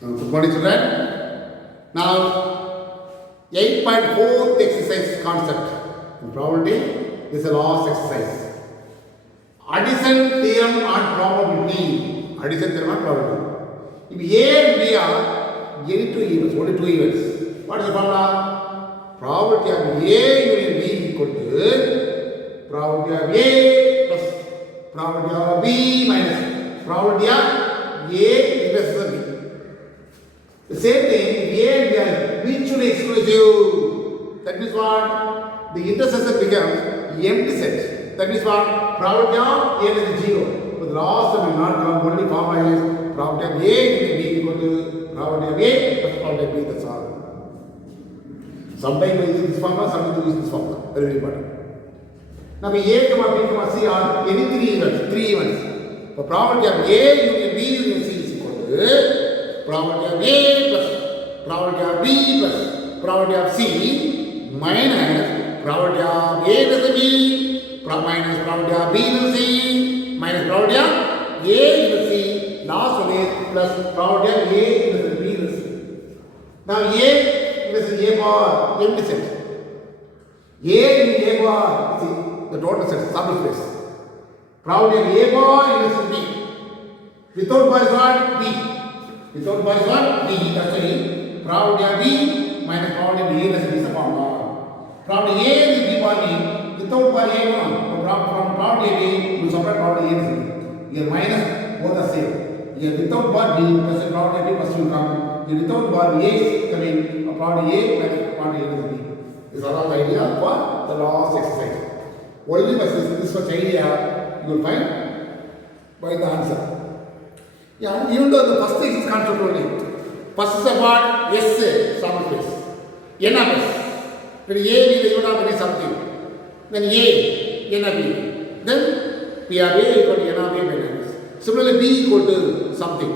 Good morning, children. Now, 8.4th exercise concept. In probability, this is the last exercise. Addition theorem on probability. Addition theorem on probability. If A and B are any two events, only two events, what is the formula? Probability of A union B equal to probability of A plus probability of B minus probability of A intersection B. The same thing, if A and B are mutually exclusive, that means what? The intersection becomes empty set. That means what? Probability of A is 0. So the last time will not come, only formula is probability of A and B equal to probability of A plus probability of B, that's all. Sometimes we use this formula, sometimes we use this formula. Very, very important. Now, A, B, C are any three events. The probability of A union B union C is equal to probability of A plus probability of B plus probability of C minus probability of A plus B minus probability of B plus C minus probability of A plus C. Last one is plus probability of A plus B plus C. Now A plus A bar empty set. A in A bar, see the total set, sample space. Probability of A bar is B. Without bar is what? B. Without bar is what? B. That's why probability of B minus probability of A is the formula. Probability A is B bar B. Without bar A1. From probability of A, you separate probability A is B. Here minus both are same. Here without bar B, that's the probability of B first will come. Here without bar A is coming. Probability A minus probability A is B. These are all the idea for the last exercise. Only by this much idea you will find by the answer. Yeah, even though the first thing is concept only. First is about S, sample space. N of S. When A is the unit of something. Then A, N of B. Then P of A equal to N of A by N of S. Similarly, B equal to something.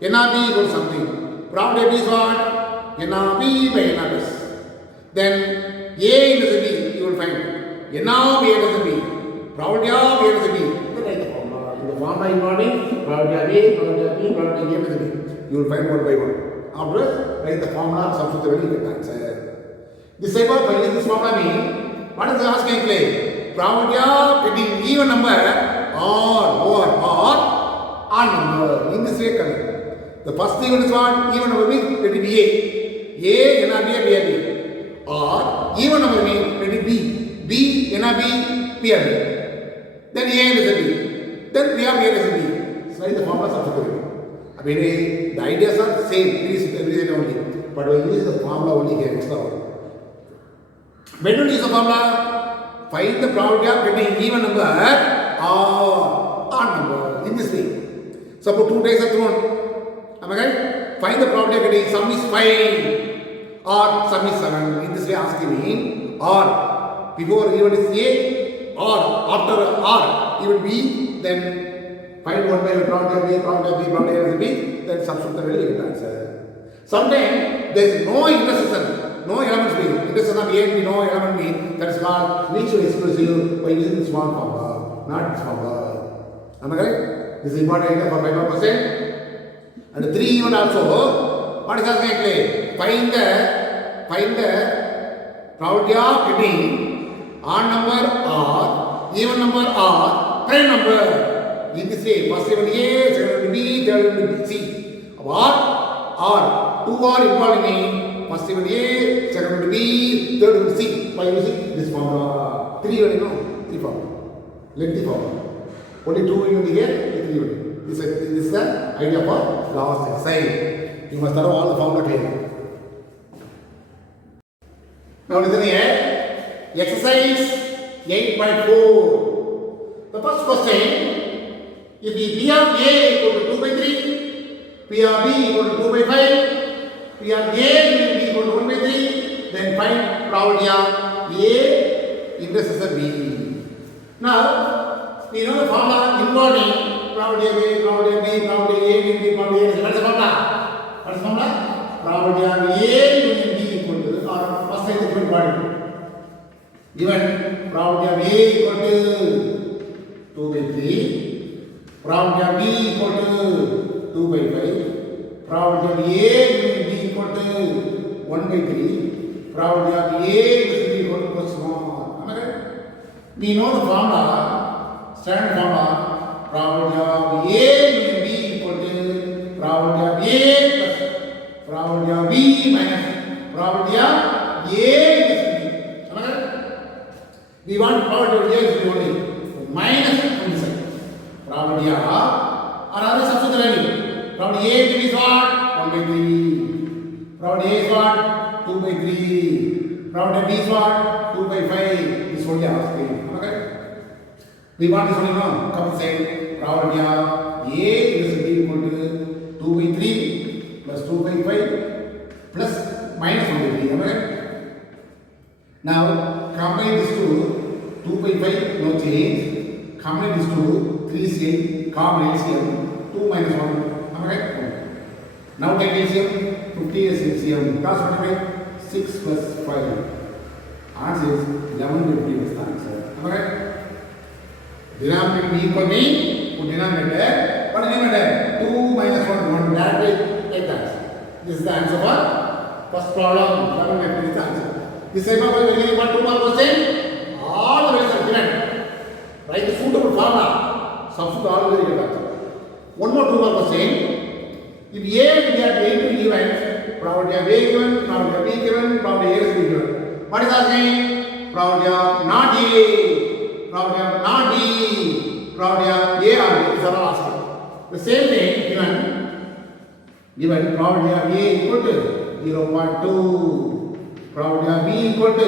N of B equal to something. Probability of B is what? N of B by N of S. Then A into B, you will find N of A into B. Probability of A into B. The formula involving probability of A, probability of B, probability of A into B. You will find one by one. Afterwards, write the formula, substitute the value, answer. This type of finding this formula means, what is the last game play? Probability of getting even number or odd number. In this way coming. The first event is what? Even number means let it be A. A, N of B, B of B. Or even number means let it be B, N of B, P of B. Then A is a B. Then P of A is a B. So the formula substitute. I mean, the ideas are same, every only. But we use the formula only here, extra one. When do we use the formula? Find the probability of getting even number or odd number in this way. Suppose 2 dice are thrown. Am I right? Find the probability of getting sum is 5 or sum is 7. In this way asking me or before even is A or after or even B, then find one by probability of A, probability of B, probability of B, then substitute the value, you get answer. Sometimes there is no intersection, no elements B, intersection of A and B, no element B, that is called mutually exclusive by using this one formula, not this formula. Am I correct? This is important idea for 5%. And the 3 even also, what is asking actually? Find the probability of getting odd number or even number or prime number. In this way, first event A, second event B, third event C. Or 2 are involved in first event A, second event B, third event C by using this formula. 3 event, 3 formula. Lengthy formula. Only 2 event here, 3 event. This is the idea for last exercise. You must know all the formula clearly. Now listen here. Exercise 8.4. The first question. If the P of A equal to 2 by 3, P of B equal to 2 by 5, P of A will be equal to 1 by 3, then find probability of A intersection B. Now, we know the formula involving probability of A, probability of B, probability of A will be probability of A. What is the formula? What is the formula? Probability of A will be equal to, or first side is given quantity. Given probability of A equal to 2 by 3. Probability of B equal to 2 by 5. Probability probability of A union B equal to 1 by 3. Probability of A is equal to plus 1. Am I right? We know the formula, standard formula, probability of A union B equal to probability of A plus probability of B minus probability of A is B. Am I right? We want probability of A is only minus on this side. Probability of or other substitute value. Probability A is what? 1 by 3. Probability A is what? 2 by 3. Probability B is what? 2 by 5. This only asking. Okay? We want this only now. Come say probability of A is equal to 2 by 3 plus 2 by 5 plus minus 1 by 3. Okay? Now combine this to 2 by 5 no change. Combine this to 3 same common LCM 2 minus 1. Am I right? Now take LCM 50 is LCM. Cross multiply 6 plus 5. Answer is 1150 is the answer. Am I right? Denominator be equal to denominator. What is denominator? 2 minus 1 1 directly like that. This is the answer for first problem. 1150 is the answer. This type of question, what 2 mark question? All the values are given. Write the suitable formula. Substitute all the way answer. One more 2 mark question. If A and B are going to events, probability of A given, probability of B given, probability of A is given. What is asking? Probability of not A, probability of not B, probability of A or B. These are all asking. The same thing given probability of A equal to 0.2. Probability of B equal to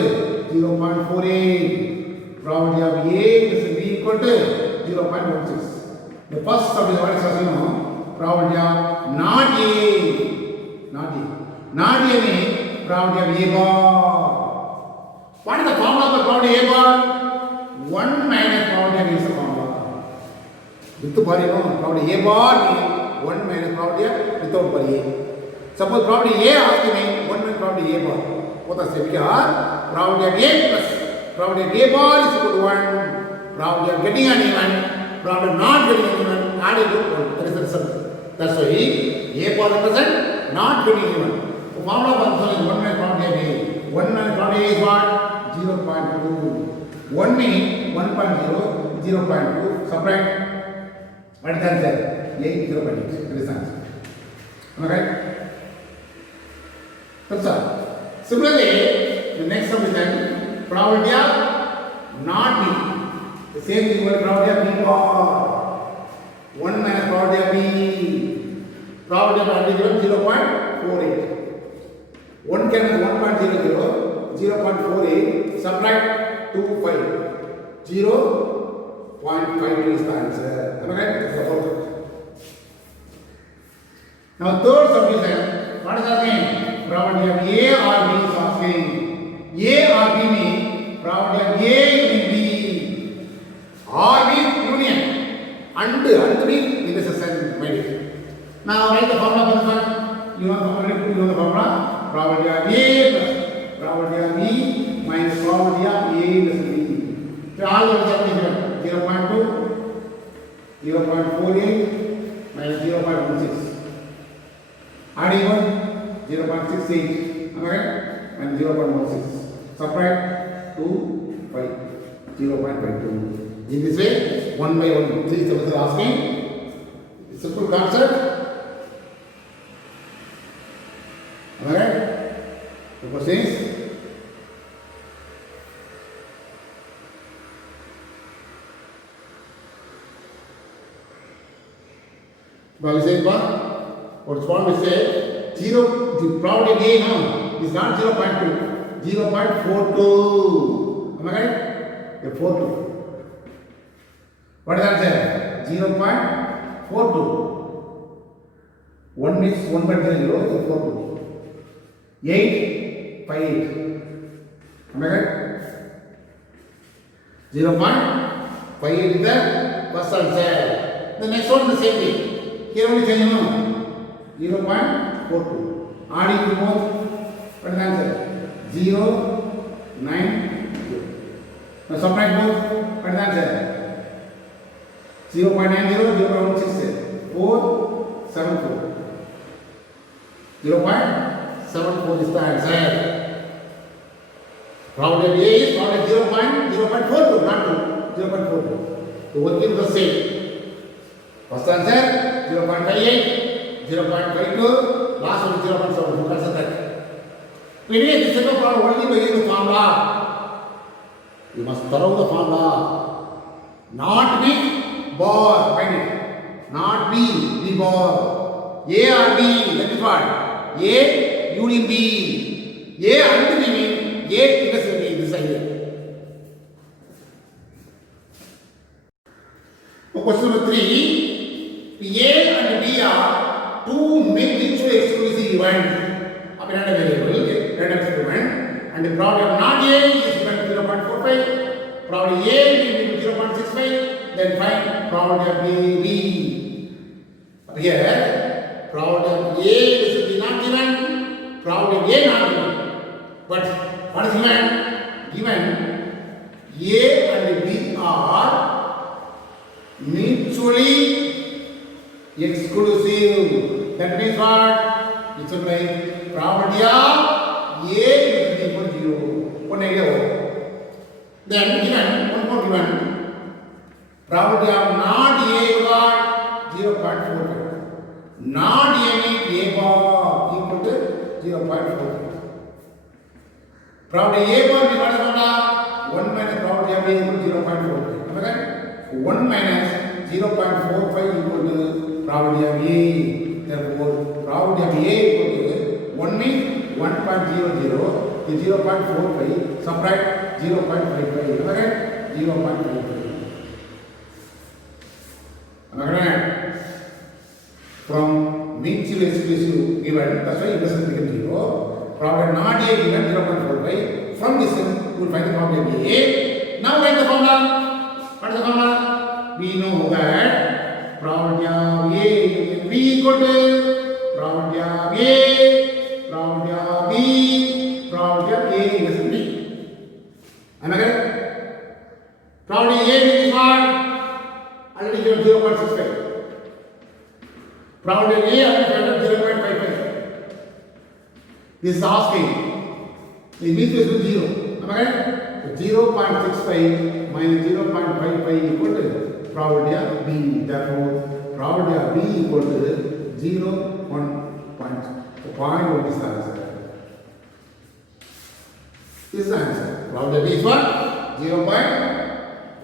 0.48. Probability of A is B equal to 0.16. The first subject what is asking probability of not A. Not A means probability of A bar. What is the formula of the probability of A bar? 1 minus probability of A is the formula. With the bar, probability A bar means 1 minus probability of without bar A. Suppose probability A asking me 1 minus probability A bar. What I say? Because probability of A plus probability of A bar is equal to 1. Probability of getting an event, probability of not getting an event added to 1. That is the result. That's why A bar represent not getting an event. The formula for this is 1 minus probability of A. 1 minus probability of A is what? 0.2. 1 means 1.0, 0.2. Subtract. What is the answer? A is 0.8. That is the answer. Am I right? That's all. Similarly, the next submission, probability of not B. The same thing with probability of B bar. 1 minus probability of B. Probability of B given 0.48. 1 can be 1.00, 0.48. Subtract 2, 5. 0.52 is the answer. Am I right? Now, third submission, what is asking? Probability of A or B is asking. A or B means probability of A in B. Or B union. And means intersection made. Now write the formula for this one. You know the formula. Probability of A plus probability of B minus probability of A plus B. So all the results are 0.2, 0.48 minus 0.16. Adding 1. 0.68, am I right? And 0.16. Subtract 2, 5, 0.52. In this way, 1 by 1. This is the asking. Simple concept. Am I right? The question is? Well, we say, what's wrong? We say 0, the probability A is not 0.2, 0.42. Am I right? The 42. What is that? 0.42. 1 is 1.0, so 42. 8, 58. Am I right? 0.58 is the first answer. The next one is the same thing. Here only change 0.42. Adding to both, what is the answer? 0, 9, 0. Now subtract both, what is the answer? 0.90, 0.16, 4, 7, 4. 0.74 is the answer. Probability of A is probability 0.42, not 2, 0.42. The working is the same. First answer 0.58, 0.52, last one 0.7. Consider that. Anyway, this is the problem only by using the formula. You must follow the formula. Not B bar, find it. Not B bar. A or B, that is what? A union B. A and B mean A plus B, this idea. Question number 3. A and B are two mutually exclusive events of an random variable, random experiment, and the problem not A is equal to 0.45, probably A is equal to 0.65, then find probability of B. Here, probability of A is not given, probability of A not given. But what is given? Given A and B are mutually exclusive. That means what? It should be probability of A is equal to 0. One idea. Then given, one more given, probability of not A bar 0.45. Not A means A bar equal to 0.45. Probability A bar is what is 1 minus probability of A equal to 0.45. Okay? 1 minus 0.45 equal to probability of A. Therefore, probability of A equal to 1 means 1.00 is 0.45. Subtract 0.55. Okay? 0.55. Okay? From mutually exclusive given, that's why intercept became 0. Probability not A given 0.45. From this, you will find the probability of A. Now write the formula. What is the formula? We know that probability of A union B equal to probability of A, probability of B, probability of A is B. Am I correct? Probability A is what? Already given 0.65. Probability A already given 0.55. This is asking. It means it is 0. Am I correct? 0.65 minus 0.55 equal to probability of B. Therefore, probability of B equal to 0.1 is the answer. This is the answer. Probability of B is what? 0.10,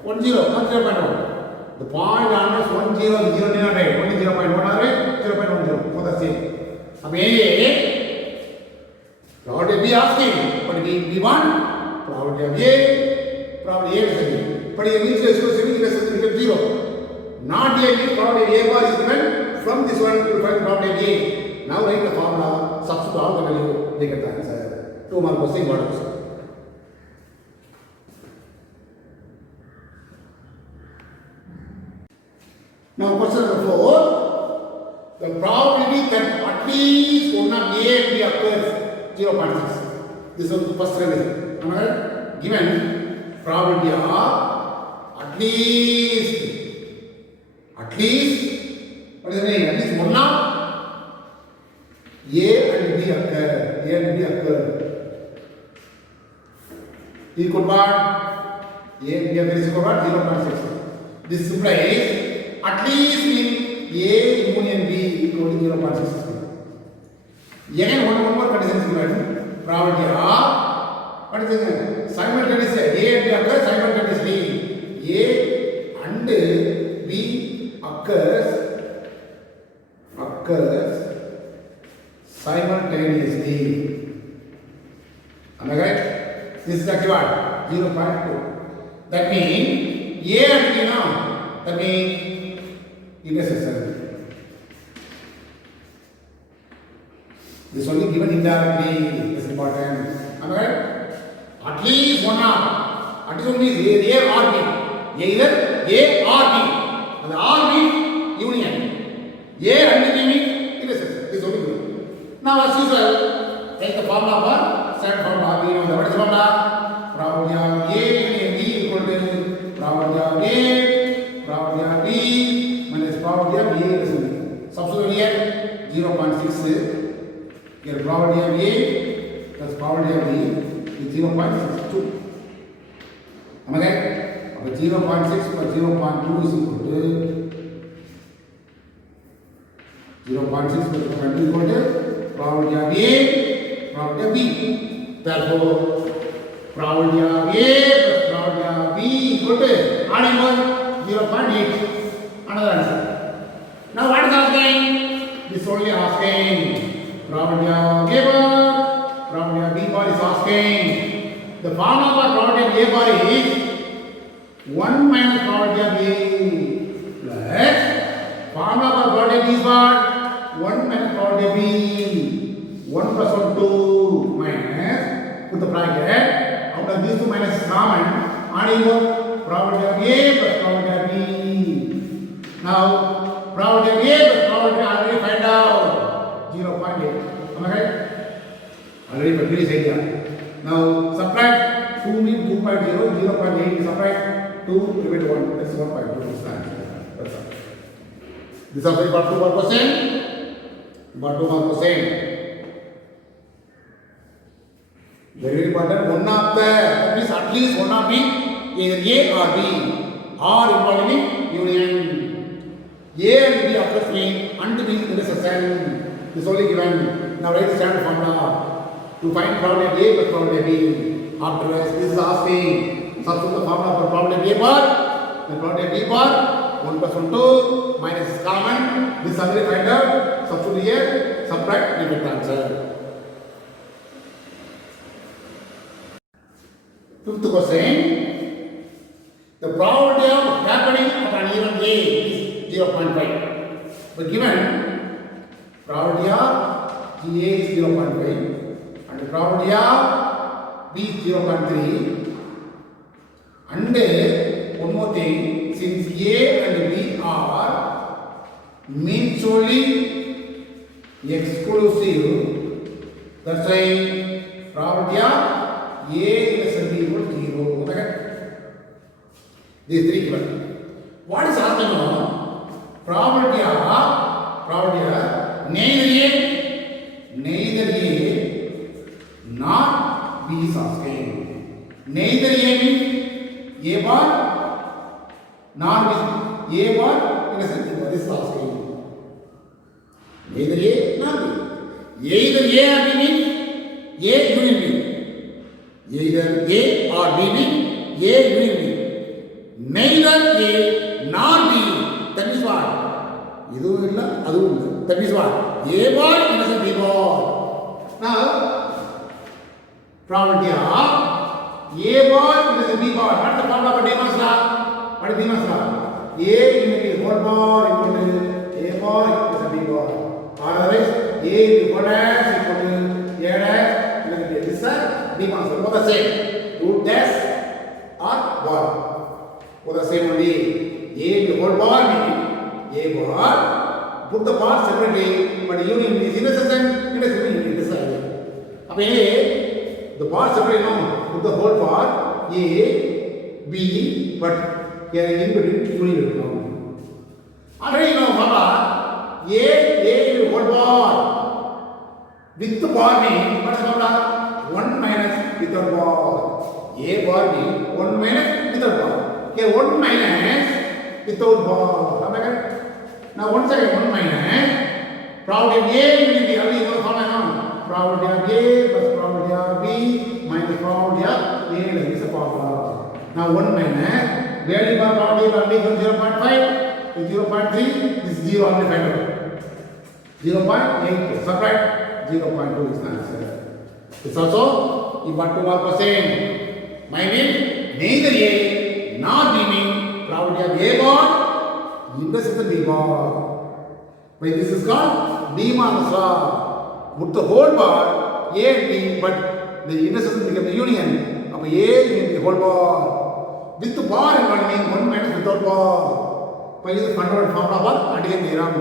not 0.1. The point on us 10 is 0 near right. Only 0.1 are right, 0.10. For the same. Probability of B asking, but we want probability of A, probability A is given. But it means exclusive is 0. Not A means probability A bar is given. From this one, you will find probability A. Now write the formula, substitute all the value, they get the answer. 2 more question, what question? Now question number 4. The probability that at least one of A and B occurs 0.6. This is the first relation. Given probability of at least, what is the name? At least one of A and B occur. Equal what? A and B occur is equal what? 0.6. This implies at least in A union B equal to 0.6. Again, one more condition is given. Probability of what is it? Simultaneously, A and B occur simultaneously. A and B occurs simultaneously. Am I right? This is actually what? 0.2. That means A and B now. That means intersection. This only given indirectly is important. Am I right? At least one R. At least one means A or B. Either A or B. And the R means union. A and B means intersection. This only given. Now as usual, take the formula for set formula. We know what is the formula? Probability of A union B equal to probability of A, probability of B minus probability of A is B. Substitute here 0.6. Here probability of A plus probability of B is 0.62. Am I right? But 0.6 plus 0.2 is equal to 0.6 plus 0.2 is equal to probability of A, probability of B. Therefore, probability of A plus probability of B equal to odd inverse 0.8. Another answer. Now what is asking? This only asking probability of A bar, probability of B bar is asking. The formula for probability of A bar is 1 minus probability of A plus formula for probability of B bar 1 minus probability of B. 1 plus 1 2 minus, put the bracket, out of these two minus is common, adding up probability of A plus probability of B. Now probability of A plus probability already find out 0.8. Am I right? Already for this idea. Now subtract 2 means 2.0, 0.8 subtract 2, remainder 1, that's 1.2. That's all. This also you got 2 more percent. Got 2 more percent. Very important. One of the, that means at least one of the either A or B or involving union. A and B occurs mean and means intersection. This only given. Now write the standard formula to find probability of A plus probability of B. Afterwards, this is asking substitute the formula for probability of A bar, then probability of B bar, 1 plus 1 2 minus is common. This already find out. Substitute here, subtract, we get the answer. Fifth question, the probability of happening of an event A is 0.5. But given probability of A is 0.5 and the probability of B is 0.3, and one more thing, since A and B are mutually exclusive, that's why probability of A plus B equal to 0. Okay? These three given. What is happening now? Probability of neither A nor B is asking. Neither A means A bar nor B. A bar in a sense this is asking. Neither A nor B. Either A or B means A union B. Either A or B means A union B. Neither A nor B. That means what? That means what? A bar is B bar. Now, probability of A bar is B bar. What is the formula for Demon's law? What is Demon's law? A union B whole bar equal to A bar is B bar. Otherwise, A equal as equal to A dash. This is Demon's law. Both the same. Root dash or bar. Both the same only. A the whole bar means A bar. Put the bar separately, but union is intersection. Intersection is decided. Now A, the bar separately now. Put the whole bar A, B, but here in between union now. Already now formula A whole bar with the bar means what is the formula? 1 minus without bar. A bar means 1 minus without bar. Here 1 minus without bar. Am I correct? Now once again 1 minus probability of A will be early in the formula. Probability of A plus probability of B minus probability of A. This is the formula. Now 1 minus value for probability of B from 0.5 to 0.3. This is 0 only find out. 0.8. Subtract 0.2 is the answer. It's also you got 2 more percent. My mean neither A nor B mean probability of A bar intersection B bar. Why this is called Demon's law. Put the whole bar A and B, but the intersection becomes the union of A union the whole bar. With the bar involving 1 minus without bar. Why is the fundamental formula for Antigen theorem?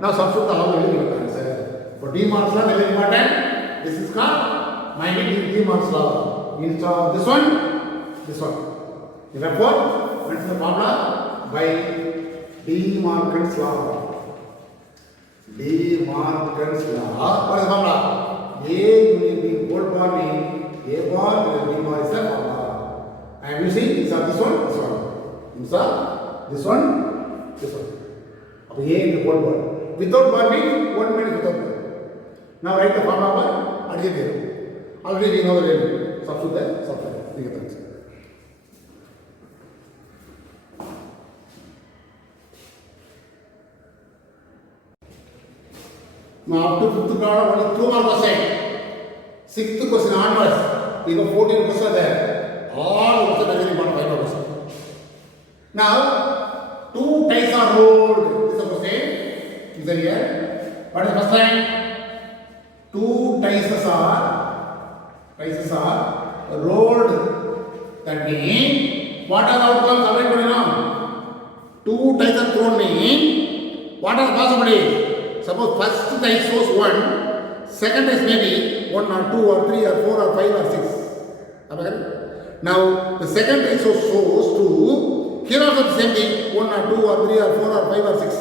Now substitute the whole value of the answer. For Demon's law very important. This is called Demon's law. Means this one, this one. Therefore, what is the formula? By De Morgan's law. De Morgan's law. What is the formula? A union B whole bar means A bar plus B bar is the formula. I am using this one, this one. This one. Now A in the whole bar. Without bar means 1 minute without bar. Now write the formula bar. Already we know the value. Substitute that. Now up to 5th grade only 2 more questions. 6th question onwards. We got 14 questions there. All questions are very important. 5 questions. Now 2 ties are rolled. This is the question. Is it here? What is the first line? 2 ties are rolled. That means what are the outcomes? Everybody know. 2 ties are thrown means what are the possibilities? Suppose first tie shows 1, second tie maybe 1 or 2 or 3 or 4 or 5 or 6. Now the second tie shows 2. Here also the same thing, 1 or 2 or 3 or 4 or 5 or 6.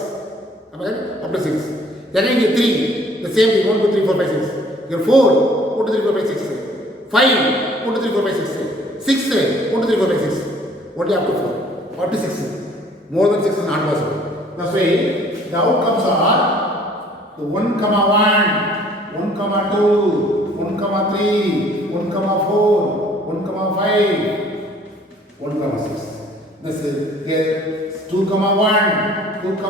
Up to 6. Again here 3, the same thing, 1, 2, 3, 4, 5, 6. Here 4, 1, 2, 3, 4, 5, 6. 5, 1, 2, 3, 4, 5, 6. 6, 1, 2, 3, 4, 5, 6. Only up to 4. Up to 6. More than 6 is not possible. That's why the outcomes are the 1, 1, 1, 2, 1, 3, 1, 4, 1, 5, 1, 6. This is here 2, 1, 2, 2,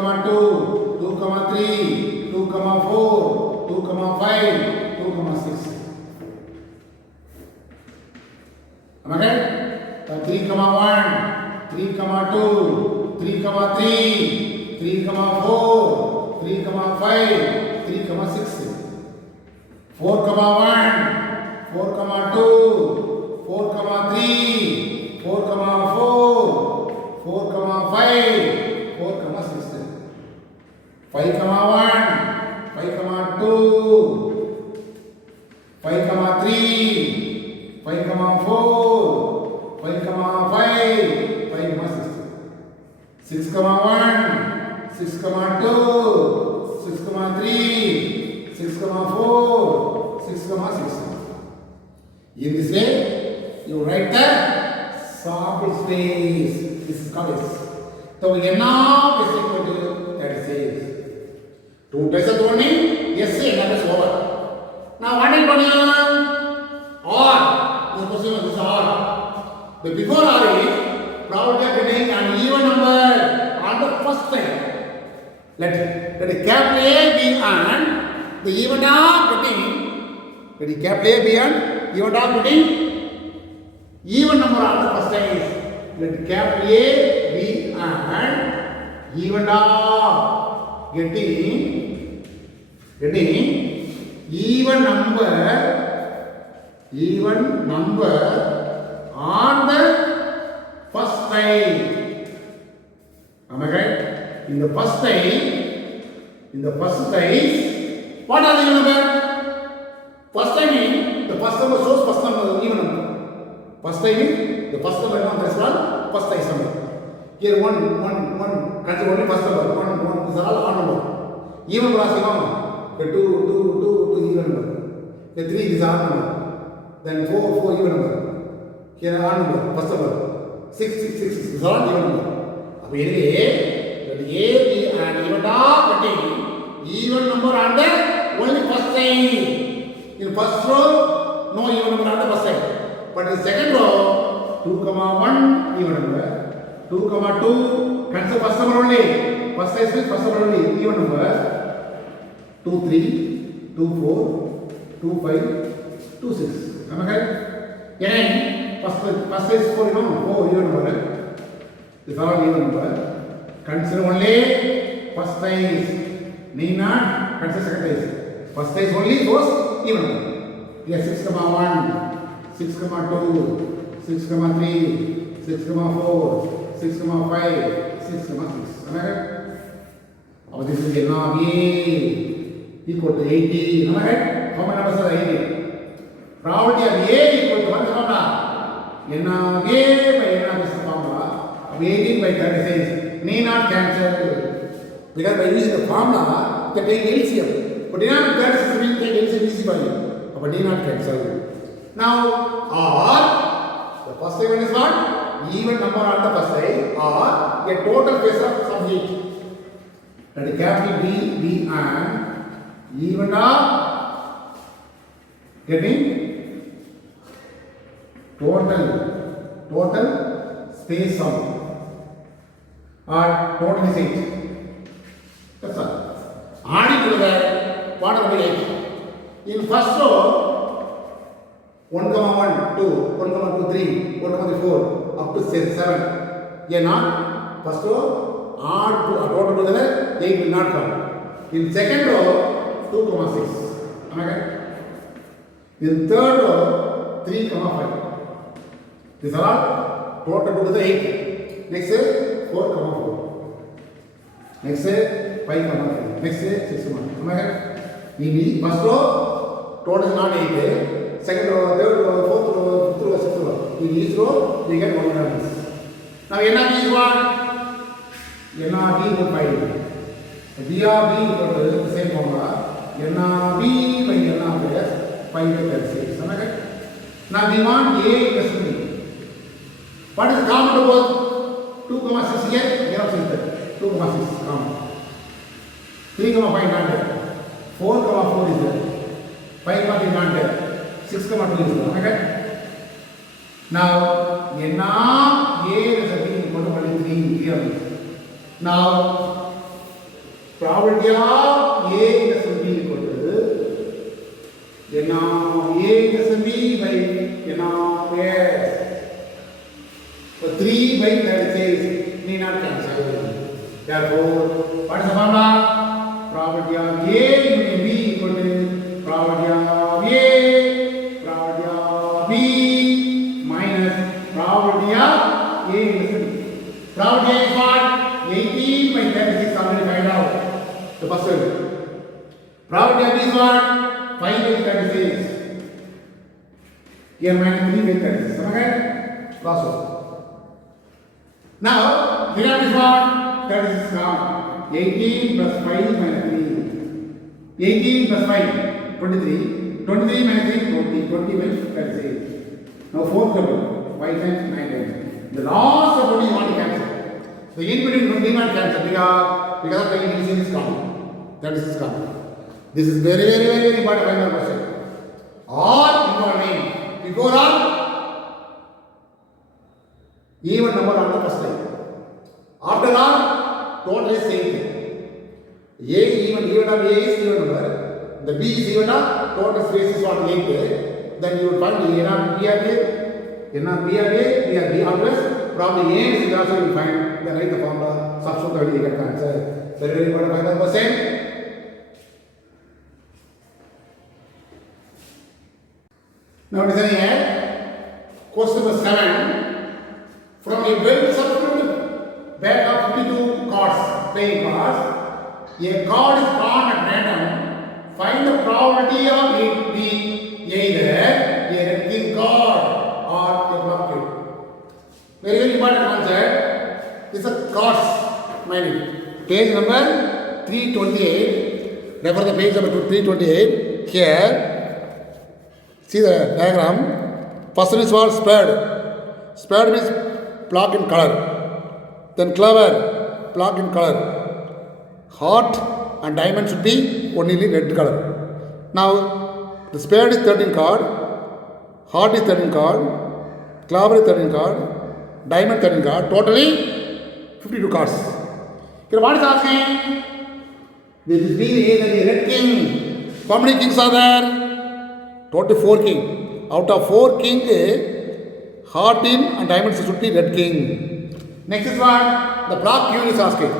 2, 3, 2, 4, 2, 5, 2, 6. Am I right? 3, 1, 3, 2, 3, 3, 4, 3, 5, 3, 6. 4, 1, 4, 2, 4, 3, 4, 4, 4, 5, 4, 6. 5, 1, 5, 2, 5, 3, 5, 4, 5, 5, 6. 6, 1, 6, 2, 6, 3, 6, 4, 6, 6. In this way, you write the sample space. This is called S. So we can now is equal to 36. 2 times of only yes, that is over. Now what is going on? Or the question is or. But before or is probability of getting an even number on the first time. Let the capital A be and the even of getting. Let the capital A be and even of getting even number on the first time. Let the capital A be and even of getting even number on the first time. Am I right? In the first time, what are the even number? First time means the first number shows first number even number. First time means the first number is called first time number. Here 1, consider only first number. 1, these are all odd number. Even number is the 2 even number. The 3 is odd number. Then 4 even number. Here odd number, first number. 6 is all even number. Anyway, the A, B and even even number on the only first time. In first row, no even number on the first time. But in second row, 2, 1 even number. 2, 2, consider first number only. First size means first number only, even number. 2, 3, 2, 4, 2, 5, 2, 6. Am I correct? Again, first size 4, 4 even number. This is all even number. Consider only first size. Need not consider second size. First size only those even number. Here 6, 1, 6, 2, 6, 3, 6, 4, 6, 5, 6, 6. Am I right? Now this is now A equal to 80. Am I right? How many numbers are 80? Probability of A equal to what formula? N of A by N of this formula. Of 18 by 36. Need not cancel. Because by using the formula, you can take LCM. But in 36 we take LCM easy for you. But D not cancel. Now, or the first element is what? Even number on the first side, or a total face of some heat. That is capital B and even up getting total space sum or total is 8. That's all. Adding to that, what are the 8? In first row, 1, 1, 2, 1, 2, 3, 1, 4, up to 7. Here not, first row, add to total together, 8 will not come. In second row, 2, 6. Am I right? In third row, 3, 5. These are all total together 8. Next is 4, 4. Next is 5, 3. Next is 6, 1. Am I right? In the first row, total is not 8. Second row, third row, fourth row, fifth row, sixth row. In each row, we get 1 elements. Now, NRB is what? NRB equal 5. BRB equal to the same formula. NRB by NRB 5 by 36. Am I right? Now, we want A equals to B. What is common to both? 2, 6 here, here also is there. 2, 6 common. 3, 5 not there. 4, 4 is there. 5, 3 not there. 6, 2 is there. Am I right? Now, N of A is equal to only 3 here. Now, probability of A is equal to N of A is B by N of S. So 3 by 36 need not cancel. Therefore, what is the formula? Probability of A union B equal to probability of A, probability of B minus probability of A is B. Probability is what? 18 by 36 already find out. The first one. Probability of B is what? 5 by 36. Here minus 3 by 36. Okay? Last one. Now, here is what? 36 common. 18 plus 5 minus 3. 18 plus 5, 23. 23 minus 3, 20. 20 minus 36. Now, 4 comes 5 times, 9 times. The last of 20 you want to cancel. So, in between do not cancel because of the initial is common. 36 common. This is very important final question. Or involving before all even number on the first line. After all, total is same thing. Even of A is even number. The B is even of total space is what 8. Then you will find A not B of A, N of B of A, B of B always. Probably A is also you will find. Then write the formula, substitute you get the answer. Very important final question. Now listen here. Question number 7. From a well-substituted bag of 52 cards, playing cards, a card is drawn at random. Find the probability of it being either a red king card or a block card. Very important concept. This is a cards, mind it. Page number 328. Refer the page number 328. Here, see the diagram. First one is called spade. Spade means block in color. Then clover, block in color. Heart and diamond should be only red color. Now, the spade is 13 card, heart is 13 card, clover is 13 card, diamond 13 card, totally 52 cards. Here, what is asking? This is being a red king. How many kings are there? Total 4 king. Out of 4 king, heart in and diamonds should be red king. Next is what? The block queen is asking.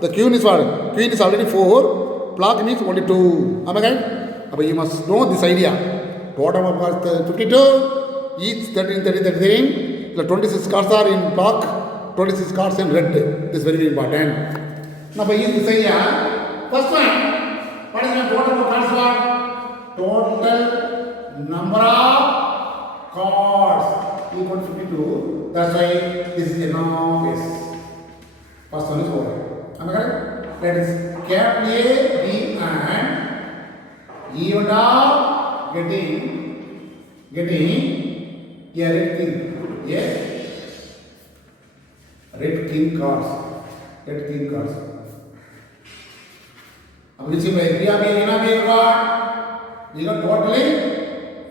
The queen is what? Queen is already 4. Block means only 2. Am I right? But you must know this idea. Total of 52. Each 13, 13, 13. The 26 cards are in block. 26 cards in red. This is very important. Now by using this idea, first one, what is the total of cards? What? Total number of cards equal to 52. That's why this is enormous. First one is 4. Am I correct? That is capital A, B and even of getting a red king. Yes, red king cards. Which is we are being what? We got totally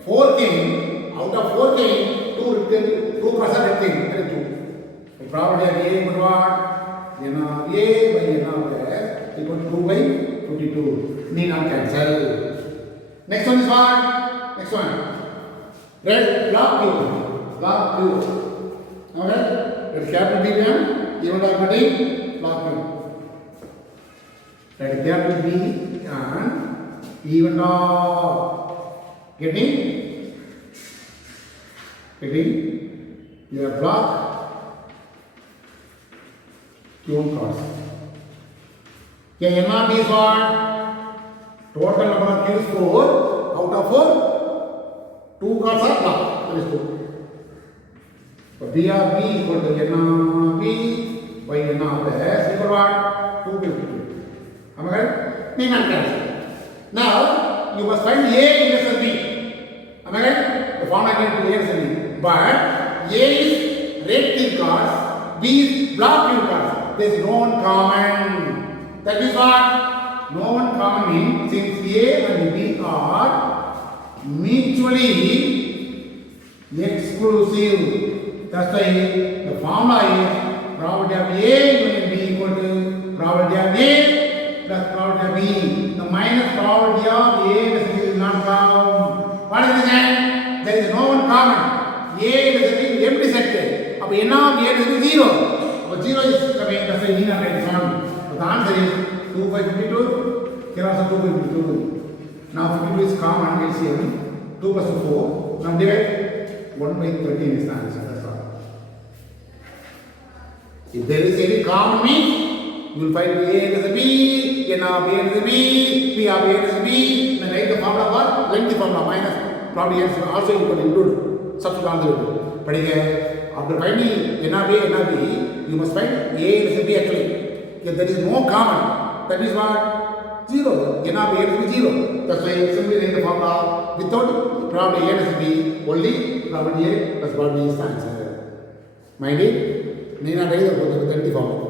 4 king. Out of 4 king, 2 cards are red king. That is 2. The probability of A equal what? N of A by N of S equal to 2 by 52. Need not cancel. Next one is what? Next one. Red block Q. Okay? Red capital B and even dot getting block Q. Red capital B and even dot getting your block Q cards. Okay, N of B is what? Total number of Qs 4. Out of 4, 2 cards are blocked. That is 2. So B of B equal to N of B by N of S equal what? 252. Am I correct? Need not cancel. Now you must find A less than B. Am I correct? The formula given to A less than B. But A is red king cards, B is block king cards. There is no one common. That is what? No one common means since A and B are mutually exclusive. That's why the formula is probability of A union B equal to probability of A plus probability of B. The minus probability of A is not come. What is this? There is no one common. A is empty set. Now N of A is 0. But 0 is coming. That's why need not write this one. So the answer is 2 by 52. Here also 2 by 52. Now 52 is common LCM. 2 plus 4. Now divide. 1 by 13 is the answer. That's all. If there is any common means, you will find A as a B, N of A as a B, P of A as a B. Then write the formula for lengthy formula minus probably also you can include substitute on the way. But after finding N of A, N of B, you must find A as a B actually. If there is no common, that is what? 0. N of A is 0. That's why simply write the formula without probability A is B, only probability A plus probability is the answer. Mind it? Need not write the formula.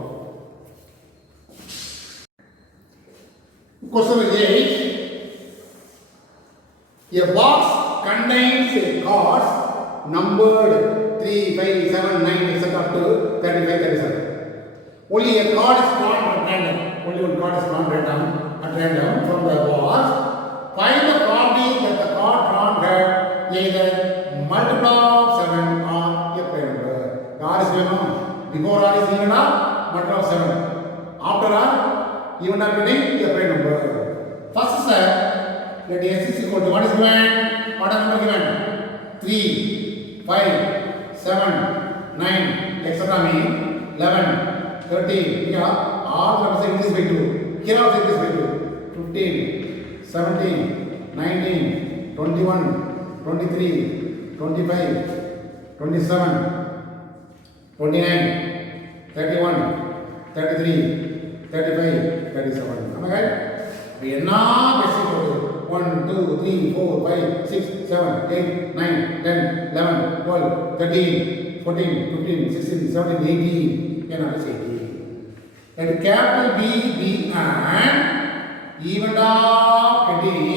Question number 8. A box contains cards numbered 3, 5, 7, 9, etc. up to 35, 37. Only a card is drawn at random. Only one card is drawn at random from the box. Find the probability that the card drawn had either multiple of 7 or a prime number. The R is given. Before R is even up, multiple of 7. After R, even up getting a prime number. First step, let S is equal to what is given? What is number given? 3, 5, 7, 9, etc. mean 11, 13. Here, all numbers increase by 2. Here also increase by 2. 15, 17, 19, 21, 23, 25, 27, 29, 31, 33, 35, 37. Am I right? We are now basically 1, 2, 3, 4, 5, 6, 7, 8, 9, 10, 11, 12, 13, 14, 15, 16, 17, 18. Can I say 18? And capital B, B and even up getting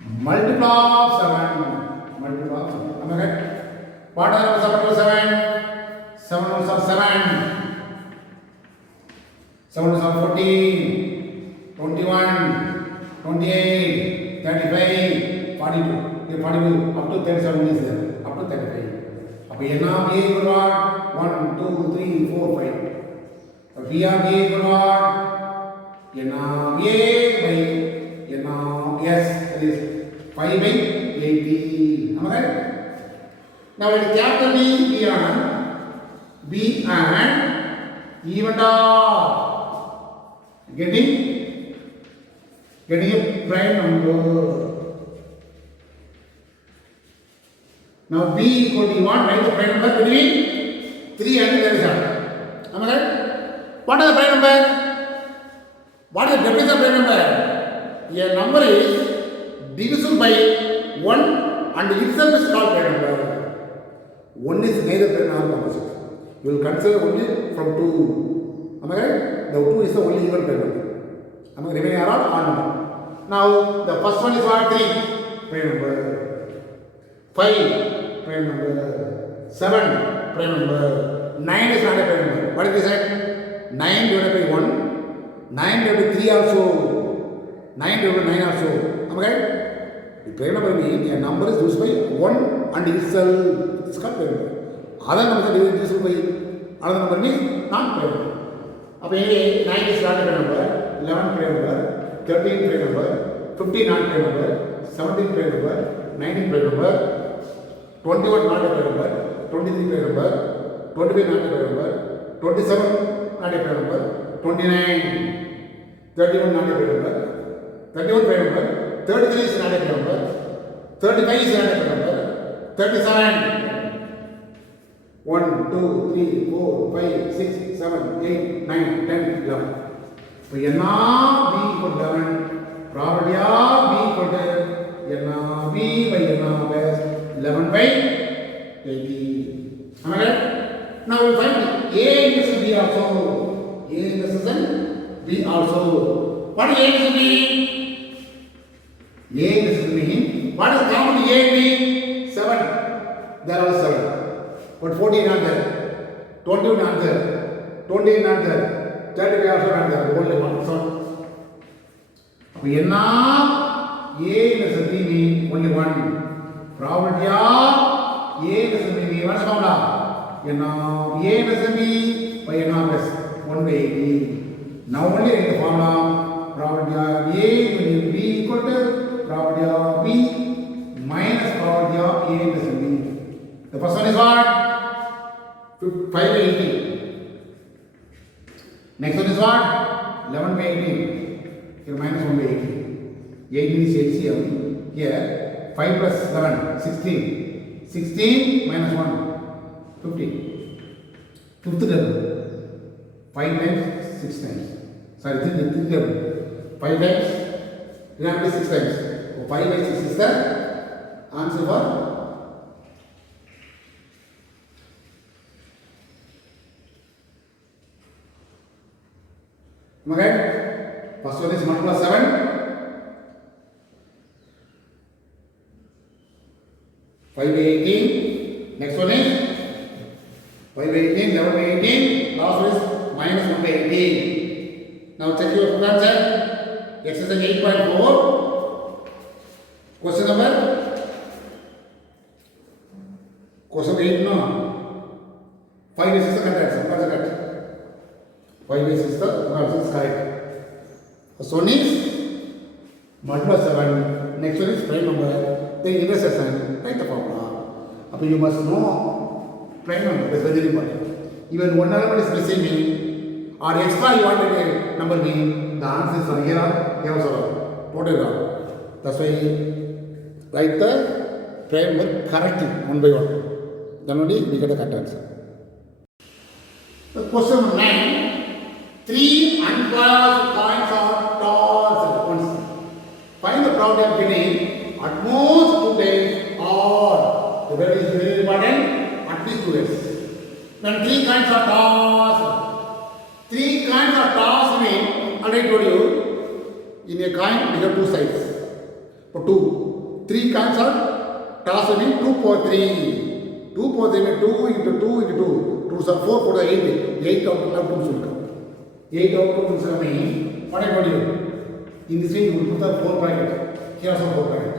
multiple of 7. Multiple of 7. Am I right? What are the 7 plus 7? 7 ones are 7. 7 ones are 14, 21, 28, 35, 42. Here 42 up to 37 is there. Up to 35. Now N of A equal what? 1, 2, 3, 4, 5. Now B of A equal what? N of A by N of S. That is 5 by 80. Am I right? Now let capital B and even dot getting a prime number. Now B equal to you want write the prime number between 3 and 37. Am I right? What is the prime number? What is is the definition of prime number? A number is divisible by 1 and itself is called prime number. 1 is neither prime nor composite. You will consider only from 2. Am I right? The 2 is the only even prime number. Am I remaining are all odd number. Now the first one is what? 3 prime number. 5 prime number. 7 prime number. 9 is not a prime number. What is this? 9 divided by 1. 9 divided by 3 also. 9 divided by 9 also. Am I right? The prime number means a number is used by 1 and itself. It's called prime number. Other numbers are used by another number means not prime number. Now 9 is not a prime number. 11 prime number. 13 prime number. 15 not prime number. 17 prime number. 19 prime number. 21 not a prime number. 23 prime number. 25 not a prime number. 27 not a prime number. 29, 31 not a prime number. 31 prime number. 33 is not a prime number. 35 is not a prime number. 37. 1, 2, 3, 4, 5, 6, 7, 8, 9, 10, 11. So, n of b equal to 11. Probability of b equal to n of b by n of s 11 by 80. Am I right? Now we will find a versus b also. A versus b also. What is a versus b? A versus b. What is common to a and b? 7. There are 7. But 14 not there. 21 not there. 28 not there. 35 also not there. Only one. So, n of a versus b means only one. Probability of a versus b means what's the formula? N of a versus b by n of s 1 by 80. Now only in the formula probability of a when b equal to probability of b minus probability of a versus b. The first one is what? 5 by 80. Next one is what? 11 by 80. Here minus 1 by 80. 18 is LCM. Here 5 plus 11, 16. 16 minus 1, 15. Fifth term. 5 times, 6 times. Sorry, 3 term. 5 times, 6 times. So 5 by 6 is the answer for okay. First one is 1 plus 7. 5 by 18. Next one is 5 by 18, 11 by 18. Last one is minus 1 by 18. Now check your answer. Exercise 8.4. Question number? Question 8 no. 5 is the correct answer. What is the correct? 5 is the correct. First one is 1 plus 7. Next one is prime number. Then intersection. Write the formula. But you must know prime number. That's very important. Even one element is missing or extra you want a number mean, the answer is here or here also. Whatever. That's why write the prime number correctly one by one. Then only we get a correct answer. The question number 9. 3 unclassed coins are tossed at once. Find the probability of getting at most 2 days or the word is very important, at least 2 days. When 3 coins are tossed, 3 coins are tossed means, already told you, in a coin we have 2 sides. For 2, 3 coins are tossed means 2 power 3. 2 power 3 means 2 into 2 into 2. 2 is 4 for the 8. 8 out of 2 will come. 8 out of 2 will mean, what I told you? In this way you will put the 4 bracket. Here also 4 bracket.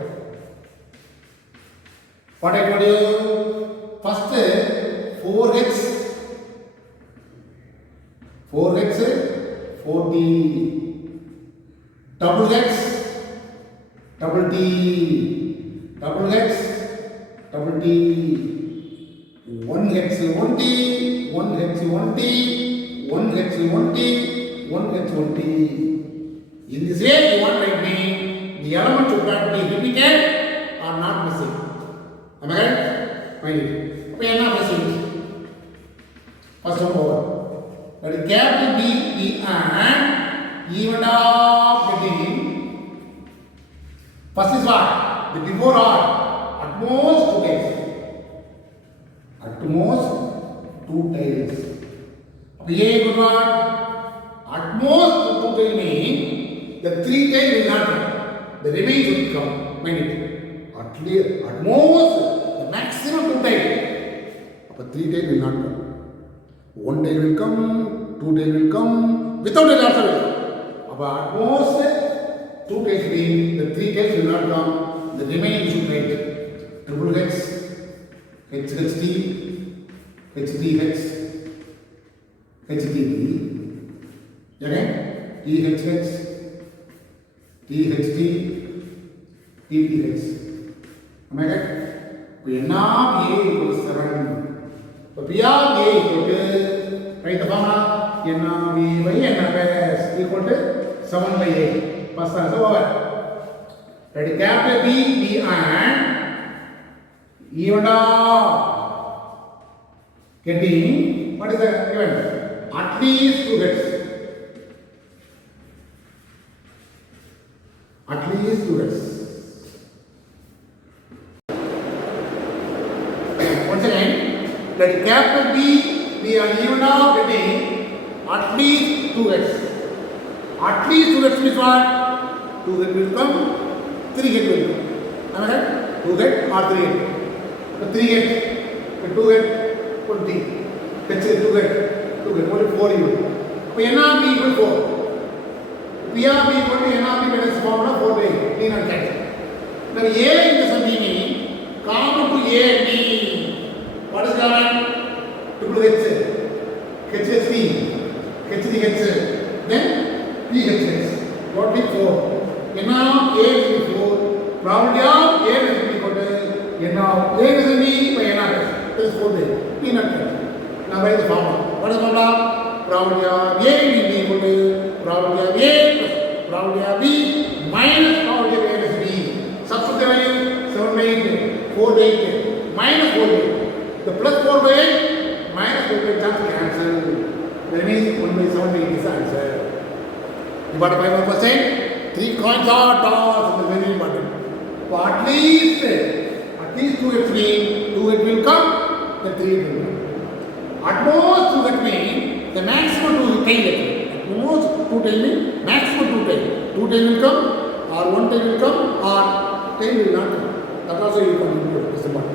What I told you? First 4x 40, double x, double t, double x, double t, 1x 1t, 1x 1t, 1x 1t, 1x 1t. In this way you want to write me, the element should not be repeated or not missing. Am I right? Find it. We are not missing. First one over. But capital B, E and even is what? The before or at most two tails. At most two tails. A good word. At most two tails mean the three tails will not come. The remains will come. Mind it. At most the maximum two tails. But three tails will not come. One tail will come, two tail will come, without it also will come. But at most two tails mean the three tails will not come. The remaining should make triple H, HHT, HDH, HDD, again EHH, THT, TPH. Am I right? We are now A equals 7. So P of A equal to, write the formula, N of B by N of S equal to 7 by 8. First answer over. Ready? Capital B, B and even of getting, what is the given? At least 2 hits. At least 2 hits. Once again, let capital B be an even of getting at least 2 hits. At least 2 hits means what? 2 hits will come, 3 hits will come. Am I right? 2 hits or 3 hits. So 3 hits, 2 hits, 20. Let's say 2 hits, only 4 even. So N of B equal 4. P of B equal to N of B minus formula 4 by 8. Clean and cancel. Now A in the sum meaning common to A and B. What is common? Triple H, HHC, HDH, then PHS. What is 4? N of A is 4. Probability of A is equal to N of A is B by N of S. That is 4 by 8. Clean and cancel. Now write the formula. What is the formula? Probability of A will be equal to probability of A plus probability of B minus probability of A plus B. Substitute the value 7 by 8, 4 by 8, minus 4 by 8. The plus 4 by 8 minus 4 by 8 chance cancel. That means 1 by 7 by 8 is the answer. You got a 5%? 3 coins are tossed. It is very important. So at least 2 hits mean 2 hits will come, then 3 hits will come. At most 2 hits mean the maximum 2 tail. At most 2 tail mean maximum 2 tail. 2 tail will come, or 1 tail will come, or tail will not come. That also you can include. This is important.